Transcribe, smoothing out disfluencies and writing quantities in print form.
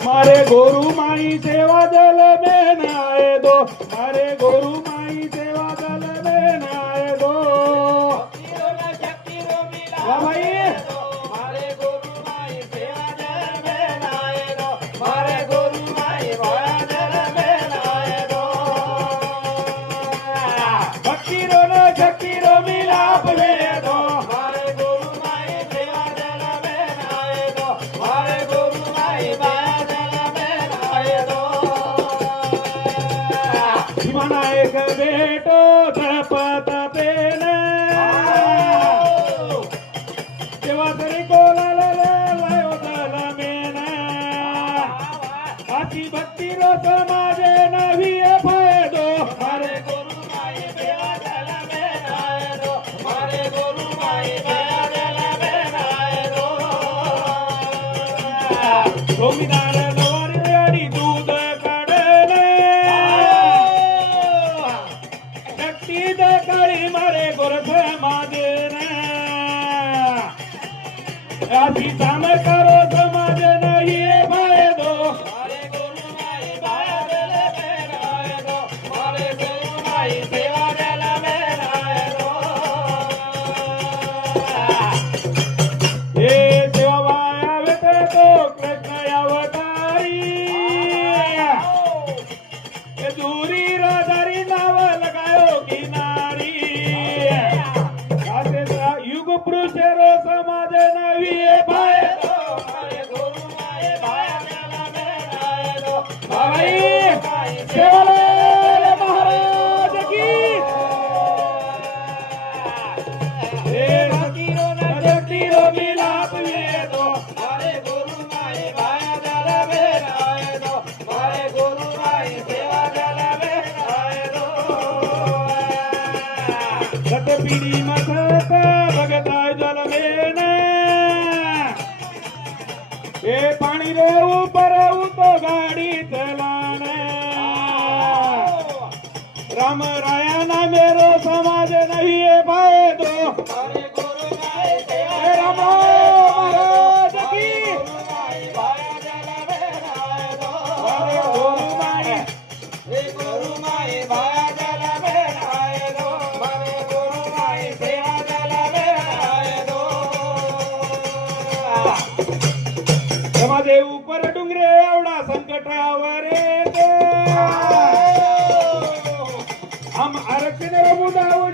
मारे गोरु माई सेवा जल में नाए दो, मारे गोरु माई सेवा जल में नाए दो। वाह भाई, मारे गोरु माई सेवा जल में नाए दो, मारे गोरु माई सेवा जल में नाए दो। भक्ति रो न शक्ति रो मिलाप में दो, मारे गोरु माई सेवा जल में नाए दो, मारे गोरु माई सेवा जल में नाए दो। शिवाना एक बेटो तपत पेन सेवा तरी कोलाल लायो दल में आची भक्ति रो समाजे नवी फायदो। मारे गोरु माई सेवा जल में नाए दो, मारे गोरु माई सेवा जल में नाए दो। गोविंदार लोरी रेडी दूध काढले शक्ती दकाळी मारे गोरख माजेने आधी काम करो समाज नाही फायदो। मारे गोरु माई सेवा जल में नाए दो, मारे गोरु माई सेवा जल में नाए दो। हे सेवाबाया भेटतो कृष्ण अवतारी हे दुरी राधारी नाव लगायो किनारी युग पुरुष रो समाज नवी फायदो। मारे गोरु माई सेवा जल में नाए दो, भाई सेवालाल महाराज की हे भक्तिरो न शक्तिरो मिलाप में दो। मारे गोरु माई सेवा जल में नाए दो, मारे गोरु माई सेवा जल में नाए दो। सतपीढ़ी मथत भगता जल में ए पानी रे ऊपर तो गाड़ी चलाने राम राया ना मेरो समाज नहीं है फायदो। मारे गोरु माई सेवा हे राम महाराज की गोरु माई सेवा जल में नाए दो। अरे गोरु माई हे गोरु माई सेवा जल में नाए दो, मारे गोरु माई सेवा जल में नाए दो। समाजे ऊपर डुंगरे एवढा संकटावर येतो हम आरक्षण मुदावर